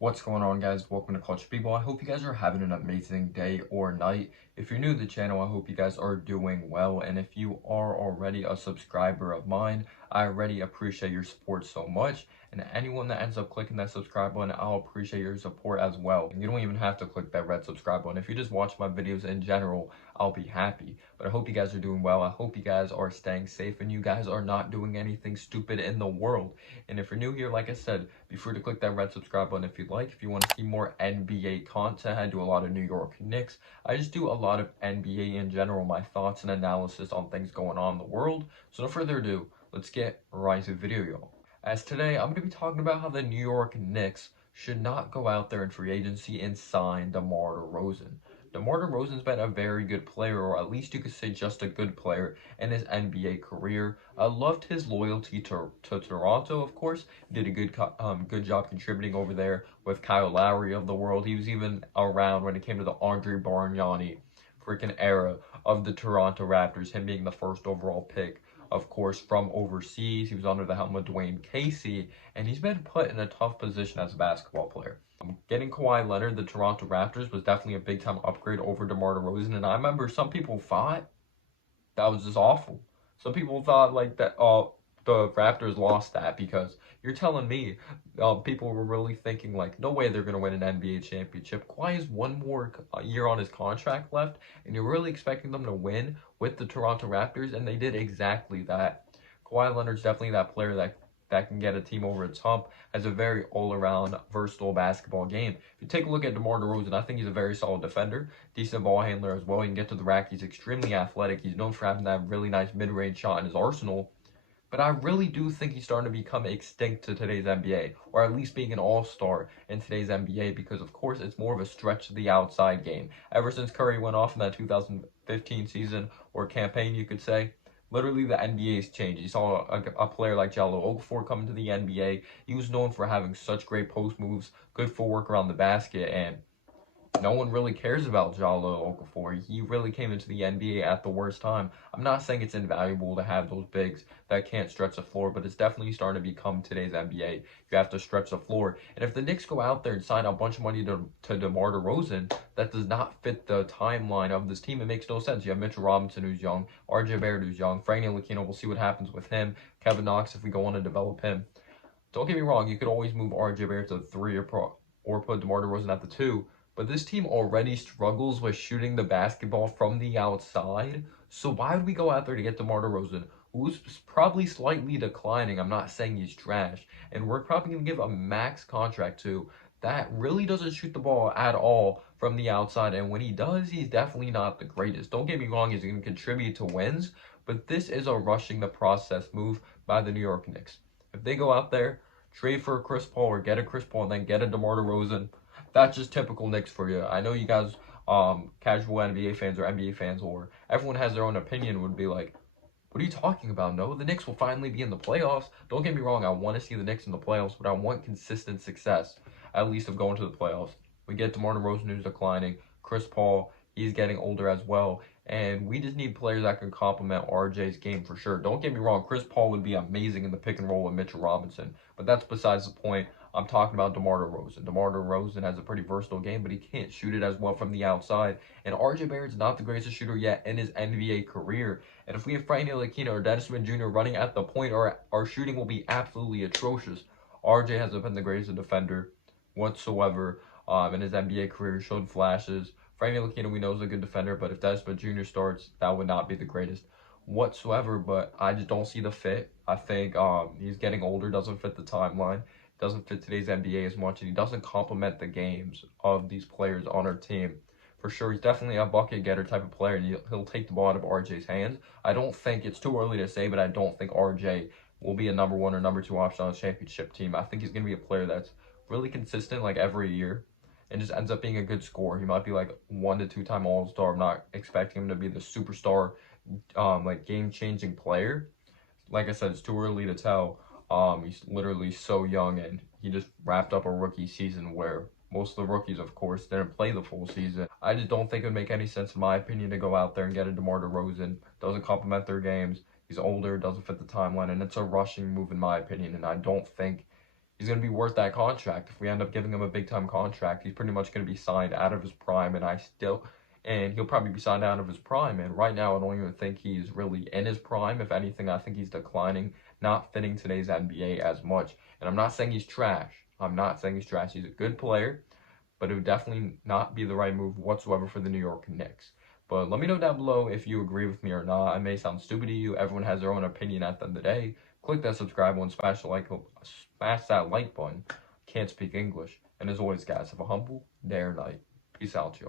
What's going on, guys? Welcome to Clutch People. I hope you guys are having an amazing day or night. If you're new to the channel, I hope you guys are doing well. And if you are already a subscriber of mine, I already appreciate your support so much. And anyone that ends up clicking that subscribe button, I'll appreciate your support as well. And you don't even have to click that red subscribe button. If you just watch my videos in general, I'll be happy. But I hope you guys are doing well. I hope you guys are staying safe and you guys are not doing anything stupid in the world. And if you're new here, like I said, be sure to click that red subscribe button if you'd like. If you want to see more NBA content, I do a lot of New York Knicks. I just do a lot of NBA in general, my thoughts and analysis on things going on in the world. So no further ado, let's get right into the video, y'all. As today, I'm going to be talking about how the New York Knicks should not go out there in free agency and sign DeMar DeRozan. DeMar DeRozan's been a very good player, or at least you could say just a good player in his NBA career. I loved his loyalty to Toronto, of course. He did a good job contributing over there with Kyle Lowry of the world. He was even around when it came to the Andre Bargnani freaking era of the Toronto Raptors, him being the first overall pick. Of course, from overseas, he was under the helm of Dwayne Casey, and he's been put in a tough position as a basketball player. Getting Kawhi Leonard, the Toronto Raptors, was definitely a big-time upgrade over DeMar DeRozan, and I remember some people thought that was just awful. Some people thought like that, the Raptors lost that because you're telling me people were really thinking like, no way they're going to win an NBA championship. Kawhi has one more year on his contract left, and you're really expecting them to win with the Toronto Raptors, and they did exactly that. Kawhi Leonard's definitely that player that can get a team over its hump, has a very all-around, versatile basketball game. If you take a look at DeMar DeRozan, I think he's a very solid defender, decent ball handler as well. He can get to the rack. He's extremely athletic. He's known for having that really nice mid-range shot in his arsenal. But I really do think he's starting to become extinct to today's NBA, or at least being an all-star in today's NBA, because of course it's more of a stretch to the outside game. Ever since Curry went off in that 2015 season, or campaign you could say, literally the NBA's changed. You saw a player like Jallo Okafor come into the NBA. He was known for having such great post moves, good footwork around the basket, and no one really cares about Jallo Okafor. He really came into the NBA at the worst time. I'm not saying it's invaluable to have those bigs that can't stretch the floor, but it's definitely starting to become today's NBA. You have to stretch the floor. And if the Knicks go out there and sign a bunch of money to DeMar DeRozan, that does not fit the timeline of this team. It makes no sense. You have Mitchell Robinson, who's young, RJ Barrett, who's young, Frank Ntilikina, we'll see what happens with him, Kevin Knox, if we go on to develop him. Don't get me wrong, you could always move RJ Barrett to the 3 or put DeMar DeRozan at the 2. But this team already struggles with shooting the basketball from the outside. So why would we go out there to get DeMar DeRozan, who's probably slightly declining? I'm not saying he's trash. And we're probably going to give a max contract to that really doesn't shoot the ball at all from the outside. And when he does, he's definitely not the greatest. Don't get me wrong, he's going to contribute to wins. But this is a rushing the process move by the New York Knicks. If they go out there, trade for a Chris Paul or get a Chris Paul and then get a DeMar DeRozan, that's just typical Knicks for you. I know you guys, casual NBA fans or NBA fans, or everyone has their own opinion, would be like, what are you talking about? No, the Knicks will finally be in the playoffs. Don't get me wrong, I want to see the Knicks in the playoffs, but I want consistent success, at least of going to the playoffs. We get DeMar DeRozan, who's declining. Chris Paul, he's getting older as well. And we just need players that can complement RJ's game for sure. Don't get me wrong, Chris Paul would be amazing in the pick and roll with Mitchell Robinson, but that's besides the point. I'm talking about DeMar DeRozan. DeMar DeRozan has a pretty versatile game, but he can't shoot it as well from the outside. And RJ Barrett's not the greatest shooter yet in his NBA career. And if we have Frank Ntilikina or Dennis Smith Jr. running at the point, our shooting will be absolutely atrocious. RJ hasn't been the greatest defender whatsoever in his NBA career. He showed flashes. Frank Ntilikina, we know, is a good defender, but if Dennis Smith Jr. starts, that would not be the greatest whatsoever. But I just don't see the fit. I think he's getting older, doesn't fit the timeline, doesn't fit today's NBA as much, and he doesn't complement the games of these players on our team. For sure, he's definitely a bucket getter type of player, and he'll take the ball out of RJ's hands. I don't think it's too early to say, but I don't think RJ will be a number 1 or number 2 option on a championship team. I think he's going to be a player that's really consistent like every year and just ends up being a good scorer. He might be like 1 to 2 time All-Star. I'm not expecting him to be the superstar, like game-changing player. Like I said, it's too early to tell. He's literally so young, and he just wrapped up a rookie season where most of the rookies, of course, didn't play the full season. I just don't think it would make any sense, in my opinion, to go out there and get a DeMar DeRozan. Doesn't complement their games. He's older, doesn't fit the timeline, and it's a rushing move, in my opinion, and I don't think he's going to be worth that contract. If we end up giving him a big-time contract, he's pretty much going to be signed out of his prime, and he'll probably be signed out of his prime. And right now, I don't even think he's really in his prime. If anything, I think he's declining, not fitting today's NBA as much. And I'm not saying he's trash. I'm not saying he's trash. He's a good player, but it would definitely not be the right move whatsoever for the New York Knicks. But let me know down below if you agree with me or not. I may sound stupid to you. Everyone has their own opinion at the end of the day. Click that subscribe button, smash that like button. Can't speak English. And as always, guys, have a humble day or night. Peace out, y'all.